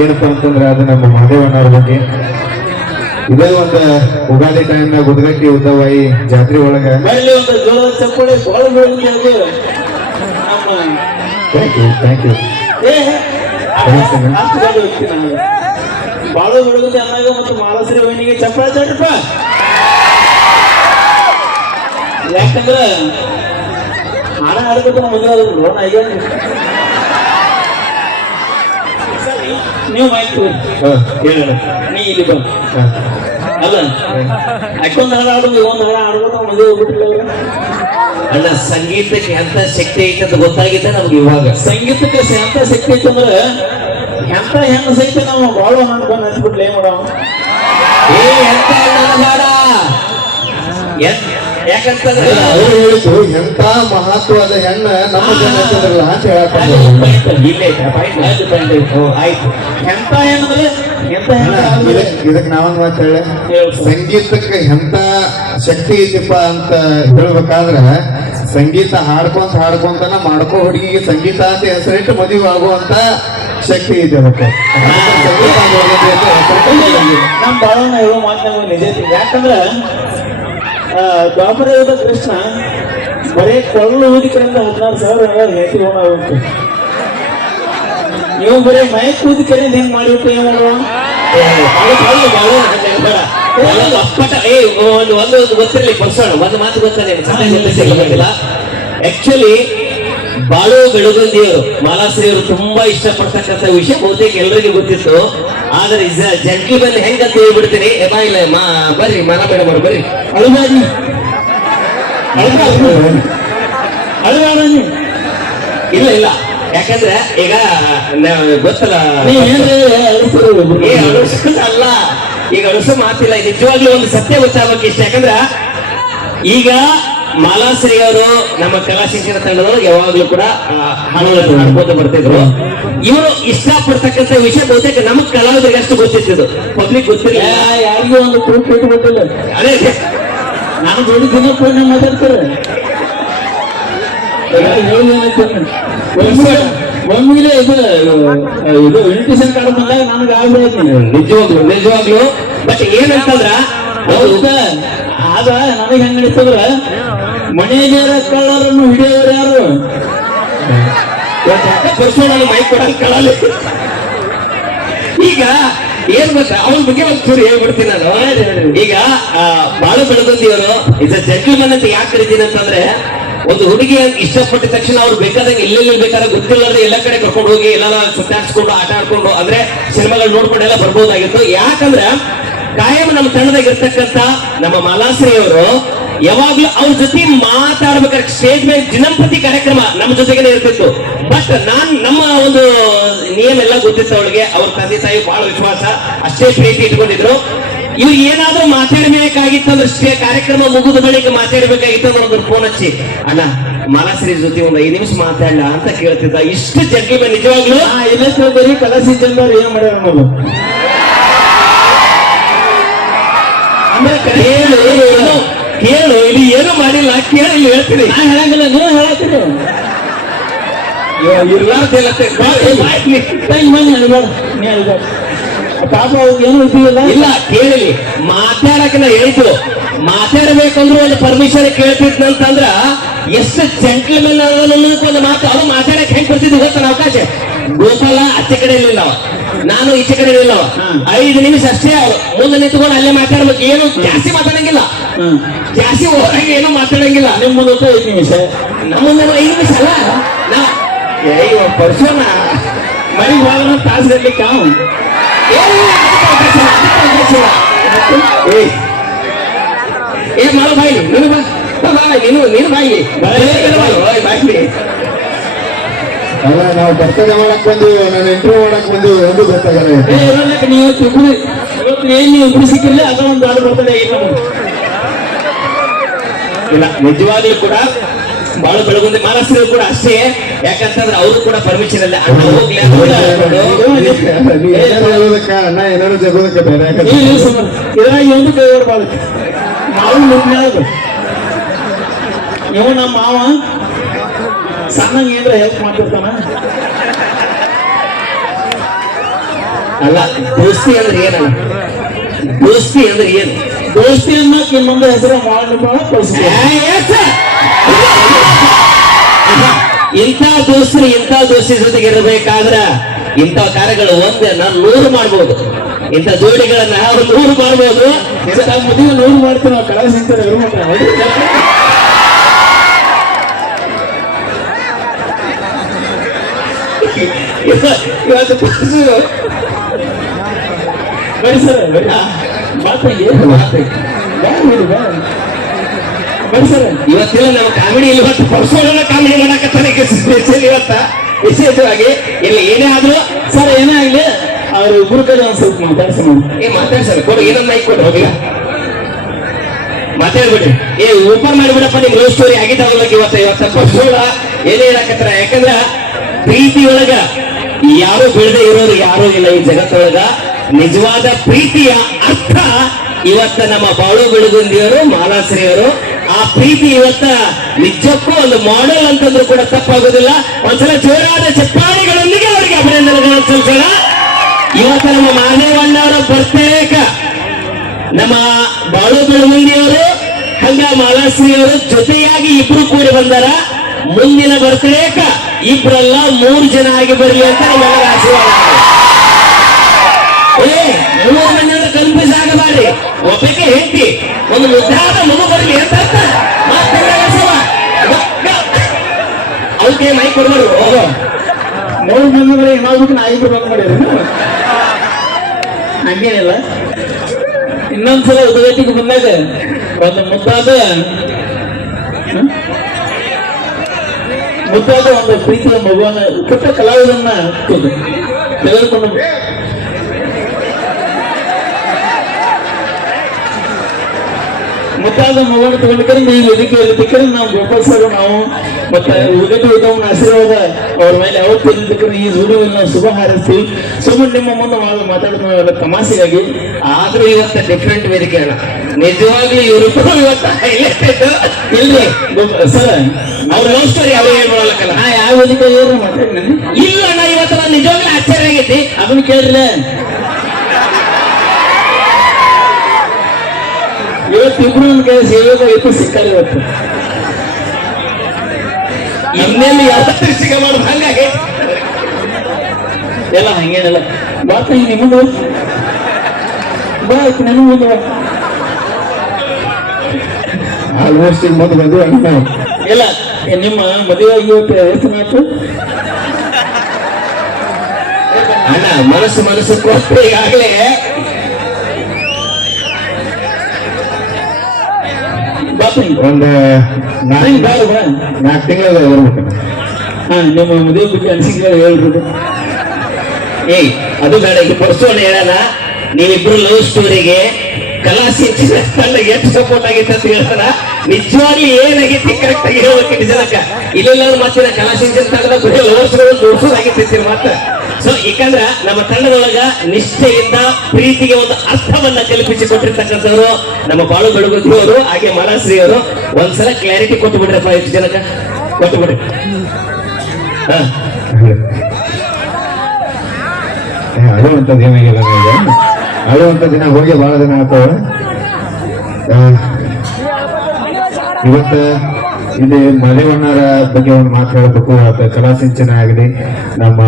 ಏನಪ್ಪಾ ಅಂತಂದ್ರೆ ಅದು ನಮ್ಮ ಮಹದೇವಣ್ಣವ್ರ ಬಗ್ಗೆ. ಇದೇ ಒಂದು ಉಗಾದಿ ಟೈಮ್ನಾಗ ಉದ್ಗಟ್ಟಿ ಉದ್ದವಾಯಿ ಜಾತ್ರೆ ಒಳಗ ಒಂದು ಜೋರ ಚಪ್ಪಳಿ ಬಾಳ ಥ್ಯಾಂಕ್ ಯು ಬಾಳು ಬೆಳಗುತ್ತೆ ಅಂದಾಗ ಮತ್ತು ಮಾಲಶ್ರೀ ವೈನಿಗೆ ಚಪ್ಪಳ ಚಟ್ರಪ್ಪ. ಯಾಕಂದ್ರ ಹಾಡ ಹಾಡ್ಬೇಕು ಮದುವೆ ಲೋನ್ ಆಗ್ಯ ನೀವು ಆಯ್ತು ಹೇಳ ನೀ ಇಲ್ಲಿ ಬ ಅಲ್ಲ ಅಷ್ಟೊಂದು ಹಾಡ ಆಡೋದು ಒಂದು ಹಾಡ ಆಡ್ಬೇಕು ಮದುವೆ ಹೋಗ್ಬಿಟ್ಟಿಲ್ಲ. ಅಲ್ಲ, ಸಂಗೀತಕ್ಕೆ ಎಂತ ಶಕ್ತಿ ಐತೆ ಅಂತ ಗೊತ್ತಾಗಿದೆ ನಮ್ಗೆ ಇವಾಗ. ಸಂಗೀತಕ್ಕೆ ಎಂತ ಶಕ್ತಿ ಐತೆ ಅಂದ್ರೆ ಎಂತ ಹೆಣ್ಣು ಸಹಿತ ನಾವು ಬಾಳ ಅನ್ಕೊಂಡು ಹಚ್ಬಿಟ್ಲೆ ಏನ್ ಮಾಡೋ ಎಂತ ಬೇಡ. ಯಾಕಂತಂದ್ರೆ ಅವರು ಹೇಳಿದ್ರು ಎಂತ ಮಹತ್ವದ ಹೆಣ್ಣ ನಮ್ಮ ಜನ ಅಂತ ಹೇಳಕ್ ಆಯ್ತು. ಎಂತ ಹೆಣ್ಣು ಎಂತ ಇದಕ್ ನಾವೊಂದ್ ಮಾತು ಹೇಳಿ, ಸಂಗೀತಕ್ಕೆ ಎಂತ ಶಕ್ತಿ ಐತಿಪ್ಪ ಅಂತ ಹೇಳ್ಬೇಕಾದ್ರೆ ಸಂಗೀತ ಹಾಡ್ಕೊಂತಾನ ಮಾಡ್ಕೋ ಹುಡುಗಿಗೆ ಸಂಗೀತ ಅಂತ ಹೆಸರಿಟ್ಟು ಮದುವೆ ಆಗುವಂತ ಶಕ್ತಿ ಇದೆ ಅದಕ್ಕೆ. ನಮ್ ಬಾಳವನ್ನ ಹೇಳೋ ಮಾತನಾಗ ನಿಜ ಐತಿ. ಯಾಕಂದ್ರ ದ್ವಾಪರಯುಗದ ಕೃಷ್ಣ ಬರೇ ಕೊಳ್ಳು ಊದಿಕರಿಂದ 16,000 ಹೆಂಡತಿ ಹೋಗುತ್ತೆ. ನೀವು ಬರೀ ಮೈಕ್ ಊದಿಕರಿಂದ ಹೆಂಗ್ ಮಾಡಿಬಿಟ್ಟು ಏನ್ ಮಾಡುವ ಒಂದು ಗೊತ್ತಿರಲಿ ಪರ್ಸೋಣ. ಒಂದು ಮಾತು ಗೊತ್ತಿಲ್ಲ. ಆಕ್ಚುಲಿ ಬಾಳು ಬೆಳಗುಂದಿಯವರು ಮಾಲಾಶ್ರೀಯವರು ತುಂಬಾ ಇಷ್ಟಪಡ್ತಕ್ಕಂಥ ವಿಷಯ ಬಹುತೇಕ ಎಲ್ಲರಿಗೂ ಗೊತ್ತಿತ್ತು. ಆದ್ರೆ ಜಂಟ್ಲಿಮನ್ ಹೆಂಗಂತ ಹೇಳ್ಬಿಡ್ತೀನಿ. ಇಲ್ಲ ಬರ್ರಿ ಮನ ಬೇಡ ಮಾಡು ಬರ್ರಿ ಅಳುಬಾರಿ ಇಲ್ಲ ಇಲ್ಲ. ಯಾಕಂದ್ರೆ ಈಗ ಗೊತ್ತಲ್ಲ ಅಲ್ಲ, ಈಗ ಅಳಿಸೋ ಮಾತಿಲ್ಲ. ನಿಜವಾಗ್ಲೂ ಒಂದು ಸತ್ಯ ಗೊತ್ತಾಗಬೇಕು ಇಷ್ಟ. ಯಾಕಂದ್ರ ಈಗ ಮಾಲಾಶ್ರೀ ಅವರು ನಮ್ಮ ಕಲಾ ಶಿಕ್ಷಣ ತಂಡದವರು ಯಾವಾಗ್ಲೂ ಕೂಡ ಹಾಡುಗಳನ್ನು ಹಾಡ್ಕೋತ ಬರ್ತಿದ್ರು. ಇವರು ಇಷ್ಟಪಡ್ತಕ್ಕಂಥ ವಿಷಯ ಬಹುತೇಕ ನಮಗ್ ಕಲಾವಿದರಿಗೆ ಅಷ್ಟು ಗೊತ್ತಿತ್ತು, ಪಬ್ಲಿಕ್ ಗೊತ್ತಿರಲಿಲ್ಲ. ಯಾರಿಗೂ ಒಂದು ಪ್ರೂಫ್ ಕೊಟ್ಟಿಲ್ಲ. ಅದೇ ನಾನು ಜೋಡಿ ದಿನ ಫೋನ್ ಮಾತಾಡ್ತಾರೆ. ಒಮ್ಮಿಲೆ ಇದು ಇನ್ವಿಟೇಷನ್ ಕಾರ್ಡ್ ಬಂದಾಗ ನನಗೆ ಆಗ್ಬಿಡ್ತೀನಿ ನಿಜವಾಗ್ಲು. ಬಟ್ ಏನಂತಂದ್ರ ಆಗ ನನಗೆ ಹೆಂಗ್ ನಡೀತದ್ರ ಮನೆಯ ಕಳ್ಳರನ್ನು ಹಿಡಿಯೋರು ಯಾರು ಪರ್ಸೋಣ ಮೈಕ್ ಕೊಡಲ್ ಕಳಲಿ. ಈಗ ಏನ್ ಗೊತ್ತಾ, ಅವನ ಬಗ್ಗೆ ಒಂದು ಚೂರು ಹೇಳ್ಬಿಡ್ತೀನಿ ನಾನು. ಈಗ ಬಾಳು ಬೆಳಗುಂದಿಯವರು ಇಸ್ ಅ ಜೆಂಟಲ್ಮನ್ ಅಂತ ಯಾಕೆ ಕರಿತೀನಿ ಅಂತಂದ್ರೆ, ಒಂದು ಹುಡುಗಿ ಇಷ್ಟಪಟ್ಟ ತಕ್ಷಣ ಅವ್ರು ಬೇಕಾದಂಗೆ ಎಲ್ಲೆಲ್ಲಿ ಬೇಕಾದ್ರೆ ಗೊತ್ತಿಲ್ಲದೆ ಎಲ್ಲ ಕಡೆ ಕರ್ಕೊಂಡು ಹೋಗಿ ಎಲ್ಲ ಸುತ್ತಾಡ್ಸ್ಕೊಂಡು ಆಟ ಆಡ್ಕೊಂಡು ಅಂದ್ರೆ ಸಿನಿಮಾಗಳು ನೋಡ್ಕೊಂಡು ಎಲ್ಲ ಬರ್ಬೋದಾಗಿತ್ತು. ಯಾಕಂದ್ರೆ ಕಾಯಂ ನಮ್ಮ ತಂಡದಾಗ ಇರ್ತಕ್ಕಂಥ ನಮ್ಮ ಮಾಲಾಶ್ರೀ ಅವರು ಯಾವಾಗ್ಲೂ ಅವ್ರ ಜೊತೆ ಮಾತಾಡ್ಬೇಕಾದ್ರೆ ಸ್ಟೇಜ್ ಮೇಲೆ ದಿನಂಪ್ರತಿ ಕಾರ್ಯಕ್ರಮ ನಮ್ಮ ಜೊತೆಗೇನೆ ಇರ್ತಿತ್ತು. ಬಟ್ ನಮ್ಮ ಒಂದು ನಿಯಮ ಎಲ್ಲ ಗೊತ್ತಿತ್ತು ಅವಳಿಗೆ. ಅವ್ರ ತಂದೆ ತಾಯಿ ಬಹಳ ವಿಶ್ವಾಸ, ಅಷ್ಟೇ ಪ್ರೀತಿ ಇಟ್ಕೊಂಡಿದ್ರು. ಇವ್ರು ಏನಾದ್ರೂ ಮಾತಾಡ್ಬೇಕಾಗಿತ್ತು ಅಂದ್ರೆ ಕಾರ್ಯಕ್ರಮ ಮುಗಿದ ಬಳಿಕ ಮಾತಾಡ್ಬೇಕಾಗಿತ್ತು ಅಂದ್ರೆ ಒಂದು ಫೋನ್ ಹಚ್ಚಿ, ಅಣ್ಣ ಮಾಲಾಶ್ರೀ ಜೊತೆ ಒಂದು 5 ನಿಮಿಷ ಮಾತಾಡಲ್ಲ ಅಂತ ಕೇಳ್ತಿದ್ದ. ಇಷ್ಟು ಜಂಟ್ಲ್ಮನ್ ನಿಜವಾಗ್ಲೂ. ಇಲ್ಲ ಕಲಸಿ ಜನರು ಏನ್ ಮಾಡ್ಯಾರ ಅನ್ನೋದು ಕೇಳು, ಇಲ್ಲಿ ಏನು ಮಾಡಿಲ್ಲ, ಕೇಳಿ ಇಲ್ಲಿ ಹೇಳ್ತೀನಿ. ನಾ ಹೇಳಂಗಿಲ್ಲ, ನೀವು ಹೇಳತ್ತೀರಿ. ಪಾಪ ಅವ್ರಿಗೆ ಏನು ಇದ್ದೀವಲ್ಲ. ಇಲ್ಲ ಕೇಳಿಲಿ, ಮಾತಾಡಕ್ಕೆ ನಾ ಹೇಳಿದ್ರು. ಮಾತಾಡ್ಬೇಕಂದ್ರು ಒಂದು ಪರ್ಮಿಷನ್ ಕೇಳ್ತಿದ್ನಂತಂದ್ರ ಎಷ್ಟು ಜಂಟ್ಲ್ಮನ್ ಒಂದು ಮಾತು ಅದು ಮಾತಾಡಕ್ಕೆ ಹೆಂಗ್ ಬರ್ತಿದ್ವಿ ಗೊತ್ತಾನ ಅವಕಾಶ. ಗೋಪಾಲ ಆಚೆ ಕಡೆ ಇರಲಿಲ್ಲ, ನಾನು ಈಚೆ ಕಡೆ ಇರಲಿಲ್ಲ. 5 ನಿಮಿಷ ಅಷ್ಟೇ ಮುಂದೆ ನಿಂತ್ಕೊಂಡು ಅಲ್ಲೇ ಮಾತಾಡ್ಬೇಕು. ಏನು ಜಾಸ್ತಿ ಮಾತಾಡಂಗಿಲ್ಲ, ಜಾಸ್ತಿ ಹೊರಗೆ ಏನೋ ಮಾತಾಡಂಗಿಲ್ಲ. ನಿಮ್ಮ ಮುಂದೆ 5 ನಿಮಿಷ, ನಮ್ಮ ಮುಂದೆ 5 ನಿಮಿಷ ಅಲ್ಲ. ನಾ ಪರ್ಸೋನ ಮನೆಗೆ ಹೋಗೋಣ ತಾಸು ಗಡ್ಲಿಕ್ಕೆ ಏ ಮಾಡೋ ಬಾಯಿ ನೀನು ನೀನು ಬಾಯಿ ಬಾಯಿ. ಅಲ್ಲ, ನಾವು ಬರ್ತಡೇ ಮಾಡಕ್ ಬಂದೀವಿ, ನಾನು ಇಂಟರ್ವ್ಯೂ ಮಾಡಕ್ ಬಂದೀವಿ ಎಂದು ಗೊತ್ತಾಗಲ್ಲ. ನೀವು ಏನ್ ನೀವು ಇಬ್ರು ಸಿಕ್ಕಿಲ್ಲ ಅದ ಒಂದು ಆಡು ಬರ್ತಡೇ ಇಲ್ಲ. ನಿಜವಾಗ್ಲೂ ಕೂಡ ಬಾಳು ಬೆಳಗುಂದಿ ಮಾಲಾಶ್ರೀ ಕೂಡ ಅಷ್ಟೇ. ಯಾಕಂತಂದ್ರೆ ಅವರು ಕೂಡ ಪರ್ಮಿಷನ್ ಇಲ್ಲ. ಅಣ್ಣ ಹೋಗ್ಲಿ ಅಣ್ಣ ಏನಾದ್ರು ಜಗೋದಕ್ಕೆ ಬೇರೆ ಇದ್ರಾಗ ಒಂದು ಕೈ ಹೊಡ್ಬಾರ್ದು. ನಾವು ಮುಗ್ನಾಳದು ನೀವು ನಮ್ಮ ಮಾವ ಸಣ್ಣಂಗೆ ಏನ್ರ ಹೆಲ್ಪ್ ಮಾಡ್ತಿರ್ತಾನ. ಅಲ್ಲ ದೋಸ್ತಿ ಅಂದ್ರೆ ಏನಲ್ಲ, ದೋಸ್ತಿ ಅಂದ್ರೆ ಏನು? ದೋಸ್ತಿ ಅನ್ನೋಕೆ ಇನ್ನೊಂದು ಹೆಸರು ಮಾಡಿ ಇಂಥ ದೋಸ್ತಿ ಜೊತೆಗೆ ಇರಬೇಕಾದ್ರ ಇಂಥ ಕಾರ್ಯಗಳು ಒಂದೇ ನಾನು 100 ಮಾಡ್ಬೋದು, ಇಂಥ ಜೋಡಿಗಳನ್ನ ನಾವು 100 ಮಾಡ್ಬೋದು. ಮದುವೆ 100 ಮಾಡ್ತೀವಿ ನಾವು, ಕಳ ಸಿಗ್ತಾರೆ ಇವತ್ತು ಬರೀ ಸರ್ ಮಾತಾಡಿ ಬರೀ ಸರ್. ಇವತ್ತಿಲ್ಲ ನಮ್ಮ ಕಾಮಿಡಿ ಇವತ್ತು ಪರ್ಸೋಣ ಕಾಮಿಡಿ ಮಾಡಕತ್ತಾನೆ ಸ್ಪೆಷಲ್ ಇವತ್ತ ವಿಶೇಷವಾಗಿ. ಇಲ್ಲಿ ಏನೇ ಆದ್ರೂ ಸರ್ ಏನೇ ಆಗ್ಲಿ ಅವ್ರು ಇಬ್ರು ಕಡೆ ಒಂದ್ ಸ್ವಲ್ಪ ಮಾತಾಡ್ಸಿ ಮಾತಾಡ್ಸಲ್ಲ ಕೊಡು, ಏನನ್ನ ಮೈಕ್ ಕೊಡು ಹೋಗಿ ಮಾತಾಡ್ಬಿಡ್ರಿ. ಓಪನ್ ಮಾಡಿಬಿಡಪ್ಪ ನಿಮ್ ಲವ್ ಸ್ಟೋರಿ ಆಗಿದ್ದಾವಲ್ಲ ಇವತ್ತ ಪರ್ಸೋಣ ಏನೇ ಹೇಳಕತ್ತಾರ. ಯಾಕಂದ್ರ ಪ್ರೀತಿ ಒಳಗ ಯಾರು ಬೆಳೆದೇ ಇರೋರು ಯಾರು ಇಲ್ಲ ಈ ಜಗತ್ತೊಳಗ. ನಿಜವಾದ ಪ್ರೀತಿಯ ಅರ್ಥ ಇವತ್ತ ನಮ್ಮ ಬಾಳು ಬೆಳಗುಂದಿಯವರು ಮಾಲಾಶ್ರೀಯವರು ಆ ಪ್ರೀತಿ ಇವತ್ತ ನಿಜಕ್ಕೂ ಒಂದು ಮಾಡೆಲ್ ಅಂತಂದ್ರೂ ಕೂಡ ತಪ್ಪಾಗೋದಿಲ್ಲ. ಒಂದ್ಸಲ ಜೋರಾದ ಚಪ್ಪಾಳಿಗಳೊಂದಿಗೆ ಅವರಿಗೆ ಅಭಿನಂದನೆಗಳನ್ನು ಸಲ್ಲಿಸೋಣ. ಇವತ್ತ ನಮ್ಮ ಮಾದೇವಣ್ಣವರ ಬರ್ತಡೇಕ ನಮ್ಮ ಬಾಳು ಬೆಳಗುಂದಿಯವರು ಹಂಗ ಮಾಲಾಶ್ರೀಯವರು ಜೊತೆಯಾಗಿ ಇಬ್ರು ಕೂಡಿ ಬಂದಾರ. ಮುಂದಿನ ಬರ್ತಡೇಕ ಇಬ್ರಲ್ಲ 3 ಜನ ಆಗಿ ಬರಲಿ ಅಂತ ನಮ್ಮೆಲ್ಲರ ಆಶೀರ್ವಾದ. 3 ಮಂದಿ ಅಂದ್ರೆ ಕನ್ಫ್ಯೂಸ್ ಆಗಬಾರಿ. ಒಬ್ಬಕ್ಕೆ ಹೆಂಡತಿ ಒಂದು ಮುದ್ದಾದ ಮಗು ಬರಲಿ ಅಂತ ಅವಕ್ಕೆ ಮೈ ಕೊಡ್ಬಾರ್ದು. 3 ಮಂದಿ ಏನಾಗ್ಬಿಟ್ಟು ನಾ ಇಬ್ರು ಬಂದ್ ಮಾಡಿದ್ರು ಹಂಗೇನಿಲ್ಲ. ಇನ್ನೊಂದ್ಸಲ ಉದ್ಘಾಟಿಗೆ ಬಂದಾಗ ಒಂದು ಮುದ್ದಾದ ಒಂದು ಪ್ರೀತಿಯ ಮಗುವನ್ನ ಪುಟ್ಟ ಕಲಾವಿದನ್ನ ತೆಗೆದುಕೊಂಡು ಮುದ್ದಾದ ಮಗುವನ್ನು ತಗೊಂಡ್ಕಂದ್ರೆ ಈ ವೇದಿಕೆ ನಾವು ಗೋಪಾಲ್ ಸರ್ ನಾವು ಮತ್ತೆ ಉದಟಿ ಉತ್ತಮನ ಆಶೀರ್ವಾದ ಅವ್ರ ಮೇಲೆ ಯಾವತ್ತಿದ್ದಕ್ಕೆ ಈ ಜೋಡಿಯಲ್ಲಿ ನಾವು ಶುಭ ಹಾರೈಸ್ತೀವಿ. ಸುಮ್ಮನೆ ನಿಮ್ಮ ಮುಂದೆ ಮಾತಾಡೋದು ತಮಾಷೆಗಾಗಿ. ಆದ್ರೂ ಇವತ್ತ ಡಿಫ್ರೆಂಟ್ ವೇದಿಕೆ ಅಲ್ಲ, ನಿಜವಾಗ್ಲೂ ಇವರು ಇವತ್ತ ಹೈಲೈಟ್ ಇಲ್ರಿ ಸರ್. ಅವ್ರ ಲವ್ ಸ್ಟೋರಿ ಯಾವ ಹೇಳ್ಕೊಳಕಲ್ಲ. ನಾ ಯಾವ ವೇದಿಕೆ ಏನು ಮಾತಾಡಿ ಇಲ್ಲ ಅಣ್ಣ ಇವತ್ತು ನಾನು ನಿಜವಾಗ್ಲೂ ಆಶ್ಚರ್ಯ ಆಗೈತಿ. ಅದನ್ನ ಕೇಳಿಲ್ಲ. ಇವತ್ತಿಬ್ರು ನನ್ನ ಕೈ ಸೇವೆ ಸಿಕ್ಕಾರೆ ಇವತ್ತು ಇನ್ನೆಲ್ಲಿ ಯಾವತ್ತೂ ಸಿಗಬಾರ್ದು ಹಂಗಾಗಿ ಎಲ್ಲ ಹಂಗೇನಿಲ್ಲ. ಬಾತ ನಿಮ್ಮದು ಬಾ ನನ್ನ ಮುಂದೆ ಆಲ್ಮೋಸ್ಟ್ ಈಗ ಮುಂದೆ ಬಂದು ಅಣ್ಣ ಇಲ್ಲ ನಿಮ್ಮ ಮದುವೆ ಆಗಿ ಎಷ್ಟು ಮಾತು ಅಣ್ಣ ಮನಸ್ಸು ಕೊಟ್ಟು ಈಗಾಗಲೇ ಒಂದು 4 ತಿಂಗಳ ಬರ್ಬೇಕು. ನಿಮ್ಮ ಮದುವೆ ಬಗ್ಗೆ ಅನಿಸಿಕೆ ಹೇಳ್ರಿ. ಅದು ಬೇಡ, ಈಗ ಪರ್ಸೋಣ ಹೇಳೋಣ. ನೀವಿಬ್ರು ಲವ್ ಸ್ಟೋರಿಗೆ ಕಲಾಸಿಂಚಿನ ತಂಡಗೆ ಎಷ್ಟು ಸಪೋರ್ಟ್ ಆಗಿತ್ತು ಅಂತ ಹೇಳೋಣ. ನಿಜವಾಗ್ಲೂ ಏನಾಗೈತಿ ಕರೆಕ್ಟ್ ಆಗಿ ಹೇಳ್ಬೇಕು ಜನಕ್ಕ. ಇಲ್ಲೆಲ್ಲ ಮತ್ತೆ ಕಲಾಸಿಂಚಿನ ತಂಡದ ಬರೀ ಲವರ್ಸ್ಗಳು ತೋರಿಸೋದಾಗಿತ್ತು ಮಾತ್ರ. ಸೊ ಯಾಕಂದ್ರ ನಮ್ಮ ತಂಡದೊಳಗ ನಿಷ್ಠೆಯಿಂದ ಪ್ರೀತಿಗೆ ಒಂದು ಅರ್ಥವನ್ನ ಕಲ್ಪಿಸಿಕೊಟ್ಟಿರ್ತಕ್ಕಂಥವ್ರು ನಮ್ಮ ಬಾಳು ಬೆಳಗುತ್ತಿಯವರು ಹಾಗೆ ಮಾಲಾಶ್ರೀ ಅವರು. ಒಂದ್ಸಲ ಕ್ಲಾರಿಟಿ ಕೊಟ್ಟು ಬಿಡ್ರಪ್ಪ, ಎಷ್ಟು ಜನಕ್ಕ ಕೊಟ್ಟು ಬಿಡ್ರಿ. ಅಳುವಂಥದ್ದು ಏನಾಗಿಲ್ಲ ನನಗೆ. ಅಳುವಂಥ ದಿನ ಹೋಗಿ ಬಹಳ ದಿನ ಆಗ್ತಾವ. ಇವತ್ತು ಇಲ್ಲಿ ಮಲೆವಣ್ಣರ ಬಗ್ಗೆ ಒಂದು ಮಾತು ಹೇಳಬೇಕು. ಕಲಾ ಸಿಂಚನ ಆಗಲಿ, ನಮ್ಮ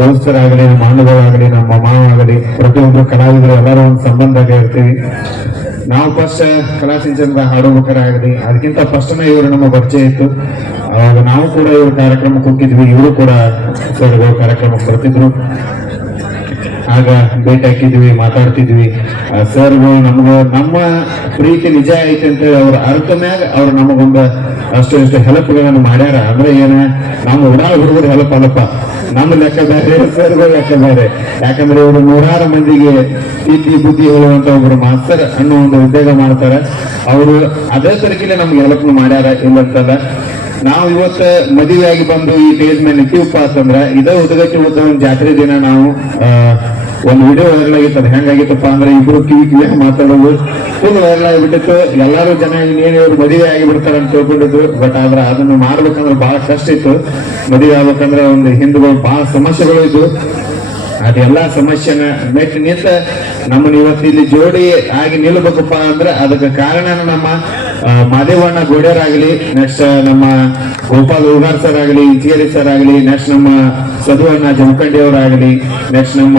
ದೋಸ್ತರಾಗಲಿ, ನಮ್ಮ ಅಣ್ಣಗಳಾಗಲಿ, ನಮ್ಮ ಮಾವ ಆಗಲಿ, ಪ್ರತಿಯೊಬ್ಬರು ಕಲಾವಿದರು ಎಲ್ಲರೂ ಒಂದು ಸಂಬಂಧ ಇರ್ತೀವಿ. ನಾವು ಫಸ್ಟ್ ಕಲಾ ಸಿಂಚನದ ಹಾಡುಬೇಕಾರಾಗಲಿ ಅದಕ್ಕಿಂತ ಫಸ್ಟ್ನೇ ಇವರು ನಮ್ಮ ಪರಿಚಯ ಇತ್ತು. ಅವಾಗ ನಾವು ಕೂಡ ಇವ್ರ ಕಾರ್ಯಕ್ರಮಕ್ಕೆ ಹೋಗಿದ್ವಿ, ಇವರು ಕೂಡ ಸರ್ಗಳು ಕಾರ್ಯಕ್ರಮಕ್ಕೆ ಬರ್ತಿದ್ರು. ಆಗ ಭೇಟಿ ಹಾಕಿದ್ವಿ, ಮಾತಾಡ್ತಿದ್ವಿ. ಸರ್ಗಳು ನಮಗ ನಮ್ಮ ಪ್ರೀತಿ ನಿಜ ಐತಿ ಅಂತ ಅವ್ರ ಅರ್ಥ ಮ್ಯಾಗ ಅವ್ರು ನಮಗೊಂದು ಅಷ್ಟು ಹೆಲ್ಪ್ಗಳನ್ನು ಮಾಡ್ಯಾರ. ಅಂದ್ರೆ ಏನ ನಮ್ಮ ಉಡಾಳ ಹುಡುಗರು ಹೆಲ್ಪ್ ಅಲ್ಲಪ್ಪ, ನಮ್ಮ ಲೆಕ್ಕ ಬೇರೆ, ಸರ್ಗಳು ಲೆಕ್ಕ ಬೇರೆ. ಯಾಕಂದ್ರೆ ಇವರು 100 ಮಂದಿಗೆ ಪ್ರೀತಿ ಬುದ್ಧಿ ಹೇಳುವಂತ ಒಬ್ರು ಮಾಸ್ತರ್ ಅನ್ನೋ ಒಂದು ಉದ್ಯೋಗ ಮಾಡ್ತಾರೆ. ಅವರು ಅದೇ ತರಕಿಲೆ ನಮ್ಗೆ ಹೆಲ್ಪ್ ಮಾಡ್ಯಾರ ಇಲ್ಲಂತಲ್ಲ. ನಾವು ಇವತ್ತು ಮದುವೆಯಾಗಿ ಬಂದು ಈ ಸ್ಟೇಜ್ ಮೇಲೆ ನಿಂತೀವಪ್ಪ ಅಂತಂದ್ರೆ ಇದೇ ಉದ್ಗಟ್ಟಿ ಒಂದು ಜಾತ್ರೆ ದಿನ ನಾವು ಒಂದು ವಿಡಿಯೋ ವೈರಲ್ ಆಗಿತ್ತು. ಅದು ಹೆಂಗಾಗಿತ್ತಪ್ಪ ಅಂದ್ರೆ ಇಬ್ರು ಕಿವಿ ಮಾತಾಡೋದು ಫುಲ್ ವೈರಲ್ ಆಗಿಬಿಟ್ಟಿತ್ತು. ಎಲ್ಲರೂ ಜನ ಇನ್ನೇನು ಇವ್ರು ಮದುವೆ ಆಗಿಬಿಡ್ತಾರೆ ಅಂತ ತಿಳ್ಕೊಂಡಿದ್ರು. ಬಟ್ ಆದ್ರೆ ಅದನ್ನು ಮಾಡ್ಬೇಕಂದ್ರೆ ಬಹಳ ಕಷ್ಟ ಇತ್ತು. ಮದುವೆ ಆಗ್ಬೇಕಂದ್ರೆ ಒಂದು ಹಿಂದೂಗಳು ಬಹಳ ಸಮಸ್ಯೆಗಳು ಇದ್ದು. ಅದೆಲ್ಲ ಸಮಸ್ಯೆನ ಮೆಟ್ಟಿ ನಿಂತ ನಮ್ಮನ್ನ ಇವತ್ತು ಇಲ್ಲಿ ಜೋಡಿ ಆಗಿ ನಿಲ್ಬೇಕಪ್ಪ ಅಂದ್ರೆ ಅದಕ್ಕೆ ಕಾರಣ ನಮ್ಮ ಮಾದೇವಣ್ಣ ಗೋಡ್ಯರಾಗಲಿ, ನೆಕ್ಸ್ಟ್ ನಮ್ಮ ಗೋಪಾಲ್ ಉಗಾರ್ ಸರ್ ಆಗಲಿ, ಇಂಚಿಗೇರಿ ಸರ್ ಆಗಲಿ, ನೆಕ್ಸ್ಟ್ ನಮ್ಮ ಸದುವಣ್ಣ ಜಮಖಂಡಿ ಅವರಾಗಲಿ, ನೆಕ್ಸ್ಟ್ ನಮ್ಮ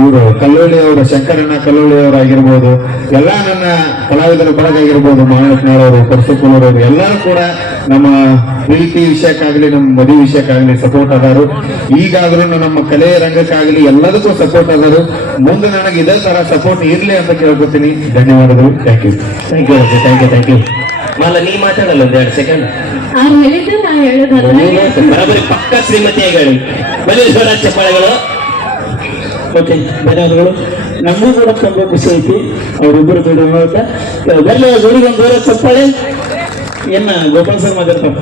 ಇವರು ಕಲ್ಲೋಳಿ ಅವರು ಶಂಕರಣ್ಣ ಕಲ್ಲೋಳಿ ಅವರಾಗಿರ್ಬೋದು, ಎಲ್ಲಾ ನನ್ನ ಕಲಾವಿದರ ಬಳಗಾಗಿರ್ಬೋದು, ಮಾನವನಾಳ್ ಅವರು, ಪರಸುಕುಲರ್ ಅವರು, ಎಲ್ಲರೂ ಕೂಡ ನಮ್ಮ ಪ್ರೀತಿ ವಿಷಯಕ್ಕಾಗ್ಲಿ ನಮ್ಮ ಮದುವೆ ವಿಷಯಕ್ಕಾಗ್ಲಿ ಸಪೋರ್ಟ್ ಅದಾರು. ಈಗಾದ್ರೂ ನಮ್ಮ ಕಲೆ ರಂಗಕ್ಕಾಗ್ಲಿ ಎಲ್ಲದಕ್ಕೂ ಸಪೋರ್ಟ್ ಅದಾರು. ಮುಂದೆ ನನಗೆ ಇದೇ ತರ ಸಪೋರ್ಟ್ ಇರ್ಲಿ ಅಂತ ಕೇಳ್ಕೊತೀನಿ. ಧನ್ಯವಾದಗಳು. Thank you. Thank you thank you thank you. ಮಾಲ ನೀ ಮಾತಾಡಲ್ಲ ಒಂದ್ 2 ಸೆಕೆಂಡ್. ಅವ್ರು ಹೇಳಿದ್ದು ನಾ ಹೇಳೋದಲ್ಲ. ಬರೋಬ್ಬರಿ ಪಕ್ಕ ಶ್ರೀಮತಿಯಾಗಿ ಹೇಳಿ. ಬಲೇಶ್ವರ ಚಪ್ಪಾಳೆಗಳು. ಓಕೆ, ಧನ್ಯವಾದಗಳು. ನಮಗೂ ಕೂಡ ತುಂಬಾ ಖುಷಿ ಐತಿ ಅವ್ರಿಬ್ಬರು ಜೋಡಿ ನೋಡ್ತಾ. ಬರ್ಲಿ ಜೋಡಿಗೆ ಒಂದು ದೂರ ಚಪ್ಪಾಳೆ. ಏನ ಗೋಪಾಲ್ ಸರ್ ಮಾತಾಡ್ತಾರೆ.